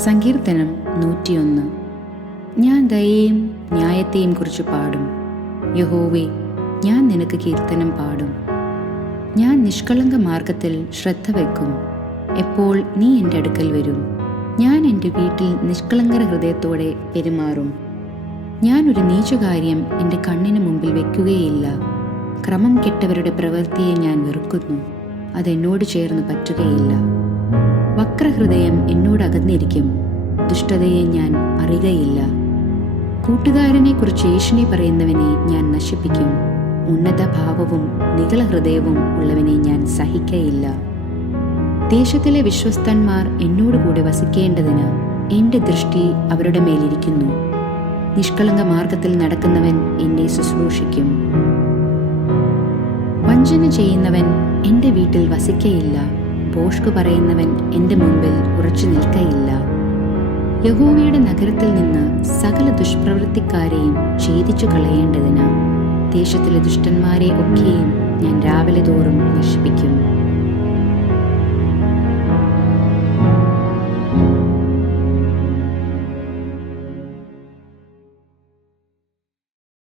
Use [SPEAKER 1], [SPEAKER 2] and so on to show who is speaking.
[SPEAKER 1] സങ്കീർത്തനം നൂറ്റിയൊന്ന്. ഞാൻ ദയയും ന്യായത്തെയും കുറിച്ച് പാടും. യഹോവേ ഞാൻ നിനക്ക് കീർത്തനം പാടും. ഞാൻ നിഷ്കളങ്ക മാർഗത്തിൽ ശ്രദ്ധ വയ്ക്കും. എപ്പോൾ നീ എന്റെ അടുക്കൽ വരും? ഞാൻ എന്റെ വീട്ടിൽ നിഷ്കളങ്കര ഹൃദയത്തോടെ പെരുമാറും. ഞാൻ ഒരു നീചകാര്യം എന്റെ കണ്ണിന് മുമ്പിൽ വെക്കുകയില്ല ക്രമം കെട്ടവരുടെ പ്രവൃത്തിയെ ഞാൻ വെറുക്കുന്നു. അതെന്നോട് ചേർന്ന് പറ്റുകയില്ല. വക്രഹൃദയം എന്നോടകന്നിരിക്കും ദുഷ്ടതയെ ഞാൻ അറിയുകയില്ല. കൂട്ടുകാരനെ കുറിച്ച് ഏഷണി പറയുന്നവനെ ഞാൻ നശിപ്പിക്കും. ഉന്നത ഭാവവും നികള ഹൃദയവും ഉള്ളവനെ ഞാൻ സഹിക്കയില്ല. ദേശത്തിലെ വിശ്വസ്തന്മാർ എന്നോടുകൂടി വസിക്കേണ്ടതിന് എന്റെ ദൃഷ്ടി അവരുടെ മേലിരിക്കുന്നു. നിഷ്കളങ്ക മാർഗത്തിൽ നടക്കുന്നവൻ എന്നെ ശുശ്രൂഷിക്കും. വഞ്ചന ചെയ്യുന്നവൻ എന്റെ വീട്ടിൽ വസിക്കയില്ല. ഭോഷ്കു പറയുന്നവൻ എന്റെ മുമ്പിൽ ഉറച്ചു നിൽക്കയില്ല. യഹോവയുടെ നഗരത്തിൽ നിന്ന് സകല ദുഷ്പ്രവൃത്തിക്കാരെയും ഛേദിച്ചു കളയേണ്ടതിന് ദേശത്തിലെ ദുഷ്ടന്മാരെ ഒക്കെയും ഞാൻ രാവിലെ തോറും